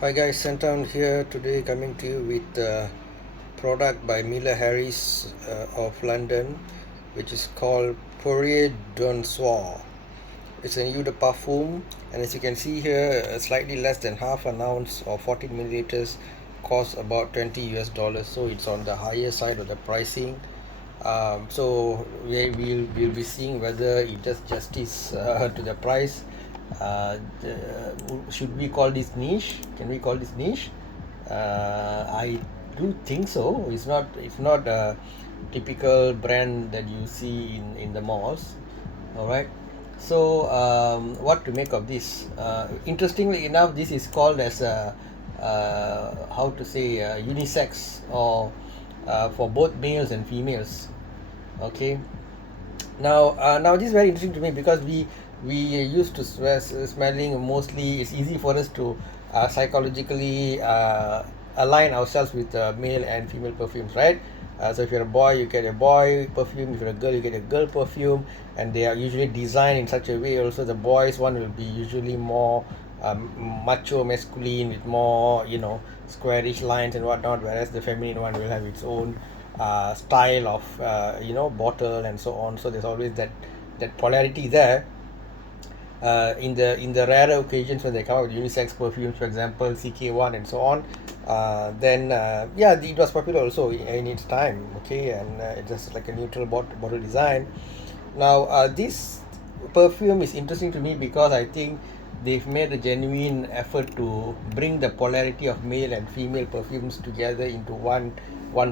Hi guys, scenthound here today, coming to you with a product by Miller Harris of London, which is called Poirier Soir. It's a eau de parfum, and as you can see here, slightly less than half an ounce or 14 milliliters costs about $20 US, so it's on the higher side of the pricing. So we'll be seeing whether it does justice to the price. Should we call this niche? Can we call this niche? I do think so. It's not a typical brand that you see in the malls. All right. So what to make of this? Interestingly enough, this is called as a how to say unisex, or for both males and females. Okay. Now this is very interesting to me because we used to smelling mostly. It's easy for us to psychologically align ourselves with male and female perfumes, right? So if you're a boy, you get a boy perfume. If you're a girl, you get a girl perfume, and they are usually designed in such a way. Also, the boys one will be usually more macho, masculine, with more squarish lines and whatnot, whereas the feminine one will have its own style of bottle and so on. So there's always that polarity there. In the rarer occasions when they come out with unisex perfumes, for example CK1 and so on, then yeah, it was popular also in its time. Okay, and it's just like a neutral bottle design. Now this perfume is interesting to me because I think they've made a genuine effort to bring the polarity of male and female perfumes together into one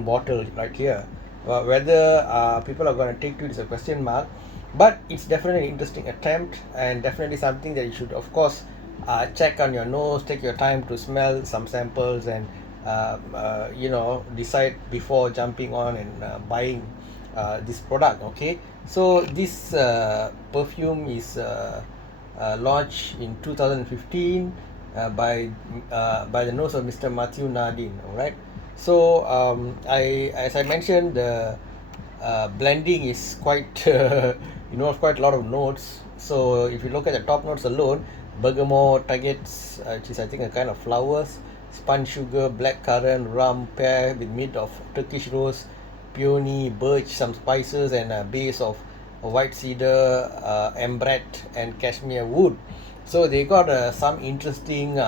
bottle right here. Whether people are going to take to it is a question mark, but it's definitely an interesting attempt, and definitely something that you should of course check on your nose, take your time to smell some samples, and decide before jumping on and buying this product. Okay, so this perfume is launched in 2015 by the nose of Mr. Matthew Nardin. All right, so as I mentioned, the blending is quite quite a lot of notes. So if you look at the top notes alone, bergamot, targets, which is I think a kind of flowers, spun sugar, black currant, rum, pear with mid of Turkish rose, peony, birch, some spices, and a base of white cedar, ambret, and cashmere wood. So they got some interesting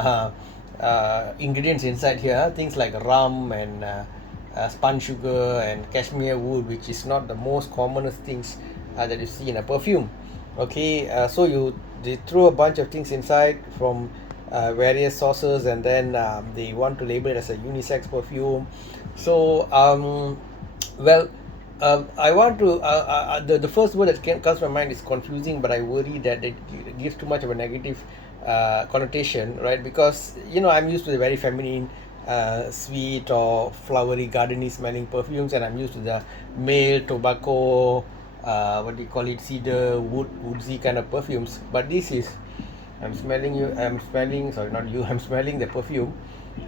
ingredients inside here, things like rum and spun sugar and cashmere wood, which is not the most commonest things that you see in a perfume. Okay, so they throw a bunch of things inside from various sources, and then they want to label it as a unisex perfume. So well, I want to the first word that comes to my mind is confusing, but I worry that it gives too much of a negative connotation, right? Because I'm used to the very feminine, sweet or flowery, gardeny smelling perfumes, and I'm used to the male tobacco, what do you call it, cedar, woodsy kind of perfumes. But this is, I'm smelling, sorry, not you, I'm smelling the perfume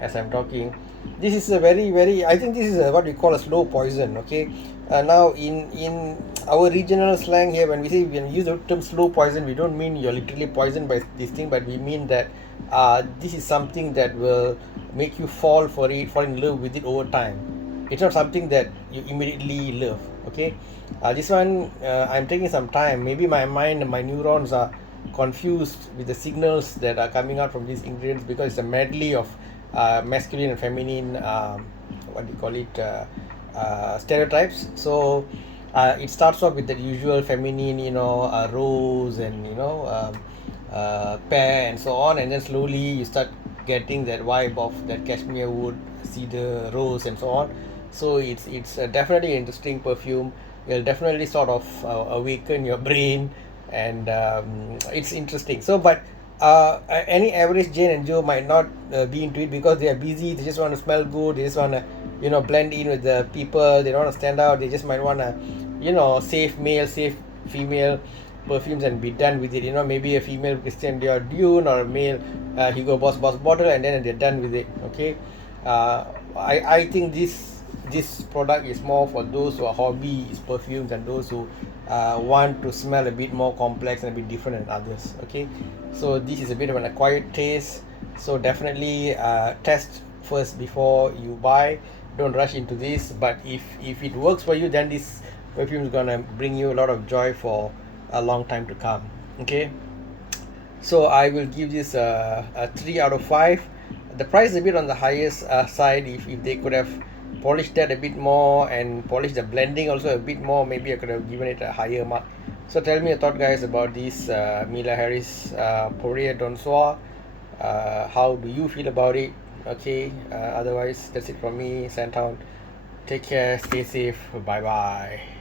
as I'm talking. This is a very, I think this is what we call a slow poison. Okay, now in our regional slang here, when we use the term slow poison, we don't mean you're literally poisoned by this thing, but we mean that this is something that will make you fall in love with it over time. It's not something that you immediately love. Okay, this one, I'm taking some time. Maybe my mind and my neurons are confused with the signals that are coming out from these ingredients, because it's a medley of masculine and feminine, what do you call it, stereotypes. So it starts off with the usual feminine, rose and pear and so on, and then slowly you start getting that vibe of that cashmere wood, cedar, rose, and so on. So it's definitely an interesting perfume. It'll definitely sort of awaken your brain, and it's interesting. So, but any average Jane and Joe might not be into it because they are busy. They just want to smell good. They just want to blend in with the people. They don't want to stand out. They just might want to safe male, safe female perfumes and be done with it. Maybe a female Christian Dior Dune, or a male Hugo Boss bottle, and then they're done with it. Okay, I think this product is more for those who are hobbies perfumes, and those who want to smell a bit more complex and a bit different than others. Okay, so this is a bit of an acquired taste. So definitely test first before you buy. Don't rush into this, but if it works for you, then this perfume is gonna bring you a lot of joy for a long time to come. Okay, so I will give this a 3 out of 5. The price is a bit on the highest side. If they could have polished that a bit more and polished the blending also a bit more, maybe I could have given it a higher mark. So tell me your thought, guys, about this Mila Harris Poirier Don Soir. How do you feel about it? Okay, otherwise that's it from me, Scenthound. Take care, stay safe, bye bye.